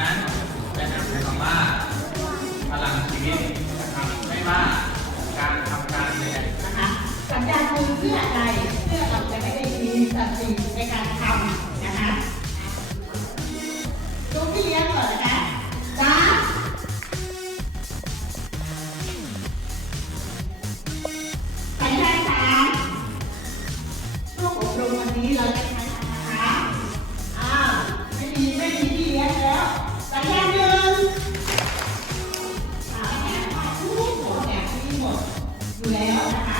นั้นจะนำคำว่าพลังชีวิตนะครัไม่ว่าการทำการใยนะคะสัญญาคือเพื่ออะไรเพื่อเราจะไม่ได้มีสติในการทำนะคะดูพี่เลี้ยงก่อนนะคะจ้าสัญญาสามช่วงอันนี้เราจะใช้นะคะอ้าวไม่มีไม่มีที่เลี้ยงแล้ว อ่าแม่ค่ะทุกหมดเนี่ยมีหมดอยู่แล้วนะคะ